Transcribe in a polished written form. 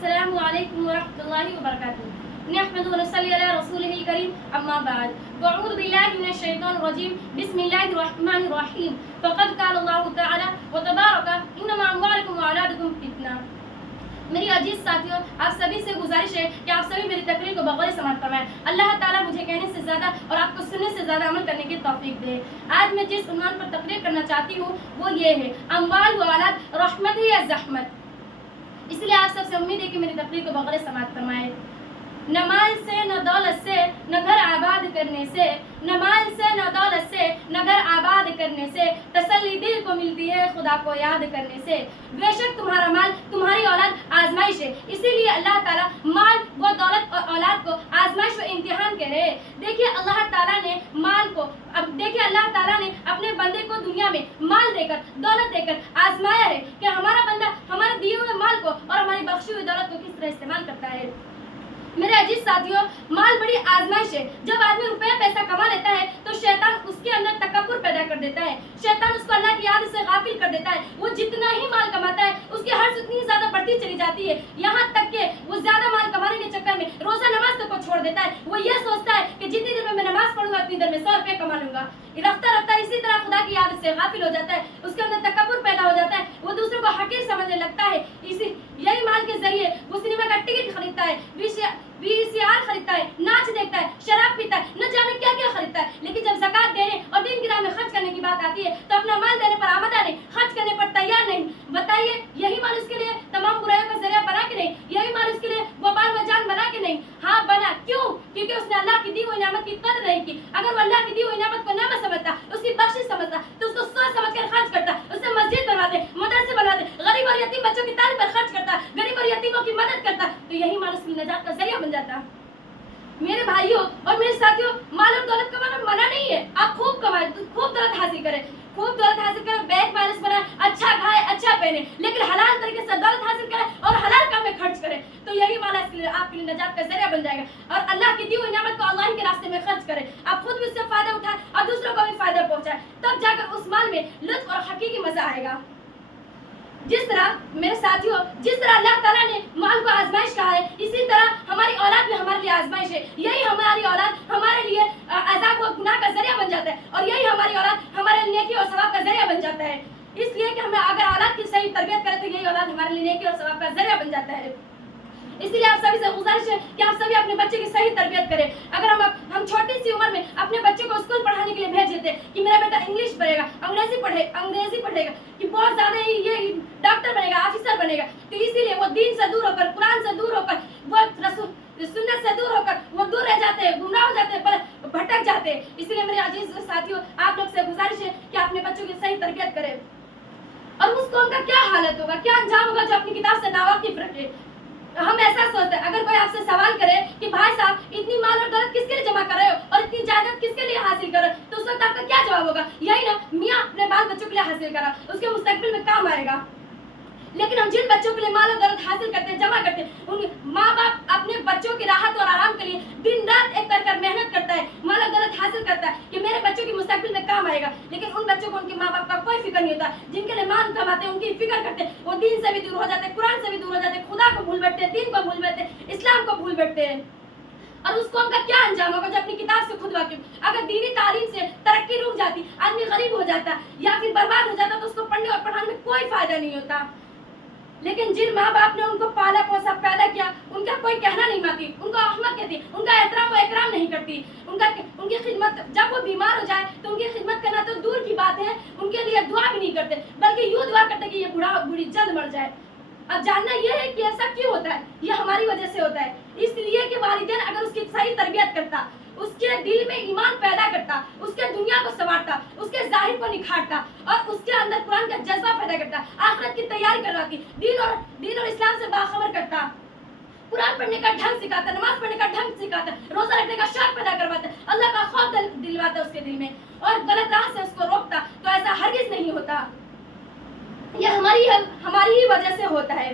अस्सलामु अलैकुम वरहमतुल्लाहि वबरकातुहू। नहमदुहु व नसल्ली अला रसूलिहिल करीम, अम्मा बाद। वअऊज़ु बिल्लाहि मिनश शैतानिर रजीम, बिस्मिल्लाहिर रहमानिर रहीम। फ़क़द क़ाला अल्लाहु तआला व तबारक इन्नमा अम्वालुकुम व औलादुकुम फितना। मेरी अजीज साथियों, आप सभी से गुजारिश है कि आप सभी मेरी तकरीर को बगौर समाअत फरमाएं। अल्लाह ताला मुझे कहने से ज़्यादा और आपको सुनने से ज़्यादा अमल करने की तौफीक दे। आज मैं जिस उन्वान पर तकरीर करना चाहती हूँ वो ये है, अम्वाल व औलाद रहमत है या ज़हमत। इसलिए आप सबसे उम्मीद है कि मेरी तकरीर को बगौर समाअत फरमाएं। न माल से न दौलत से न घर आबाद करने से, न माल से न दौलत से न घर आबाद करने से तसल्ली दिल को मिलती है खुदा को याद करने से। बेशक तुम्हारा माल तुम्हारी औलाद आजमाइश है, इसीलिए अल्लाह ताला माल व दौलत और औलाद को आजमाइश व इम्तिहान कह रहे हैं। देखिए अल्लाह ताला ने माल को, अब देखिए अल्लाह ताला ने अपने बंदे को दुनिया में माल देकर, दौलत देकर आजमाया है कि हमारा बंदा हमारे दिए हुए माल को और हमारी बख्शी हुई दौलत को किस तरह इस्तेमाल करता है। मेरे अजीज साथियों, माल बड़ी आजमाइश है। जब आदमी रुपया पैसा कमा लेता है तो शैतान उसके अंदर तकब्बुर पैदा कर देता है। शैतान उसको अल्लाह की याद से गाफिल कर देता है। वो जितना ही माल कमाता है उसकी हर्ष उतनी ज्यादा बढ़ती चली जाती है, यहाँ तक कि वो ज्यादा माल कमाने के चक्कर में रोजा नमाज तक को छोड़ देता है। वो ये सोचता है कि जितनी देर में मैं नमाज पढ़ूंगा उतनी देर में 100 रुपये कमा लूंगा। रफ्ता रफ्ता इसी तरह खुदा की याद से गाफिल हो जाता है, उसके अंदर तकब्बुर पैदा हो जाता है, वो दूसरों को हकीर समझने लगता है। इसी यही माल के जरिए वो सिनेमा का टिकट खरीदता है, VCR खरीदता है, नाच देखता है, शराब पीता है, न जाने क्या क्या खरीदता है। लेकिन जब ज़कात देने और दीन की राह में खर्च करने की बात आती है तो अपना माल देने पर आमदा नहीं, खर्च करने पर तैयार नहीं। बताइए, यही माल उसके लिए तमाम बुराइयों का जरिया बना कि नहीं? यही माल उसके लिए वबाल व जान बना कि नहीं? हाँ बना। क्यों? क्योंकि उसने अल्लाह की दी हुई नेमत की कदर नहीं की। अगर वो अल्लाह की दी हुई नेमत को नेमत समझता, उसकी बख्शिश समझता तो उसको सोच समझ कर खर्च करता, उससे मस्जिद बनवाते, मदरसे बनवाते, गरीब और यतीम बच्चों की तालीम पर खर्च करता, गरीब और यतीमों की मदद करता, तो यही माल उसकी नजात का जरिया बन जाता। मेरे भाइयों और मेरे साथियों, माल और दौलत कमाना मना नहीं है। आप खूब कमाएं, खूब दौलत हासिल करें, खूब दौलत हासिल करें, बैंक बैलेंस बनाएं, अच्छा खाएं, अच्छा पहने, लेकिन हलाल तरीके से दौलत हासिल करें और हलाल काम में खर्च करें, तो यही माल आपके लिए नजात का जरिया बन जाएगा। और अल्लाह की दी हुई नेमत को अल्लाह के रास्ते में खर्च करें, आप खुद भी उससे फायदा उठाएं और दूसरों को भी फायदा पहुंचाएं, तब जाकर उस माल में लुत्फ और हकीकी मजा आएगा। जिस तरह मेरे साथियों, जिस तरह अल्लाह ताला ने माल को आजमाइश कहा है, इसी तरह हमारी औलाद भी हमारे लिए आजमाइश है। यही हमारी औलाद हमारे लिए अज़ाब व गुनाह का जरिया बन जाता है, और यही हमारी औलाद हमारे लिए नेकी और सवाब का जरिया बन जाता है। इसलिए कि हमें अगर औलाद की सही तरबियत करें तो यही औलाद हमारे लिए नेकी और सवाब का जरिया बन जाता है। इसलिए आप सभी से गुजारिश है कि आप सभी अपने बच्चे की सही तरबियत करें। अगर हम छोटी सी उम्र में अपने बच्चे को स्कूल पढ़ाने के लिए भेज देते कि मेरा बेटा इंग्लिश पढ़ेगा, अंग्रेजी पढ़ेगा, कि बहुत ज्यादा ही ये डॉक्टर बनेगा, ऑफिसर बनेगा, तो इसीलिए वो दीन से दूर होकर, कुरान से दूर होकर, वो सुन्नत से दूर होकर वो दूर रह जाते हैं, गुमराह हो जाते हैं, भटक जाते हैं। इसलिए मेरे अजीज साथियों, आप लोग से गुजारिश है कि अपने बच्चों की सही तरबियत करें। और उस कौम का क्या हालत होगा, क्या अंजाम होगा जो अपनी किताब से नावाकिफ रखे। हम ऐसा सोचते हैं, अगर कोई आपसे सवाल करे कि भाई साहब इतनी माल और दौलत किसके लिए जमा कर रहे हो और इतनी जायदाद किसके लिए हासिल कर रहे हो, तो उस वक्त आपका क्या जवाब होगा? यही ना, मियाँ अपने बाल बच्चों के लिए हासिल करा, उसके मुस्तकबिल में काम आएगा। लेकिन हम जिन बच्चों के लिए माल और दौलत हासिल करते हैं, जमा करते हैं, उन माँ बाप अपने बच्चों की राहत और आराम के लिए दिन रात एक कर मेहनत करता है, माल और दौलत हासिल करता है कि मेरे बच्चों की मुस्तकबिल में काम आएगा। लेकिन उन बच्चों को उनके माँ बाप का कोई फिक्र नहीं होता, जिनके लिए माल कमाते हैं उनकी फिक्र करते हैं, वो दीन से भी दूर हो जाते हैं, कुरान से भी दूर हो जाते हैं, खुदा को भूल बैठते हैं, दीन को भूल बैठते हैं, इस्लाम को भूल बैठते हैं। और उस कौम का क्या अंजाम होगा जो अपनी किताब से खुद वाकिफ। अगर दीनी तालीम से तरक्की रुक जाती, आदमी गरीब हो जाता या फिर बर्बाद हो जाता, तो उसको पढ़ने और पढ़ाने में कोई फायदा नहीं होता। लेकिन जिन माँ बाप ने उनको पाला पोसा पैदा किया, उनका कोई कहना नहीं मानती, उनको अहमक कहती, उनका एहतराम व इकराम नहीं करती, उनकी खिदमत, जब वो बीमार हो जाए तो उनकी खिदमत करना तो दूर की बात है, उनके लिए दुआ भी नहीं करते, बल्कि यूँ दुआ करते कि ये बूढ़ी जल्द मर जाए। अब जानना यह है कि ऐसा क्यों होता है? ये हमारी वजह से होता है। इसलिए कि वालिदैन अगर उसकी सही तरबियत करता, उसके दिल में ईमान पैदा करता, उसके दुनिया को संवारता, उसके जाहिर को निखारता और उसके अंदर कुरान का जज्बा पैदा करता, आखिरत की तैयारी करवाती, दीन और इस्लाम से बाखबर करता, कुरान पढ़ने का ढंग सिखाता, नमाज पढ़ने का ढंग सिखाता, रोजा रखने का शौक पैदा करवाता, अल्लाह का खौफ दिलवाता उसके दिल में, और गलत राह से उसको रोकता, तो ऐसा हरगिज नहीं होता। यह हमारी ही वजह से होता है।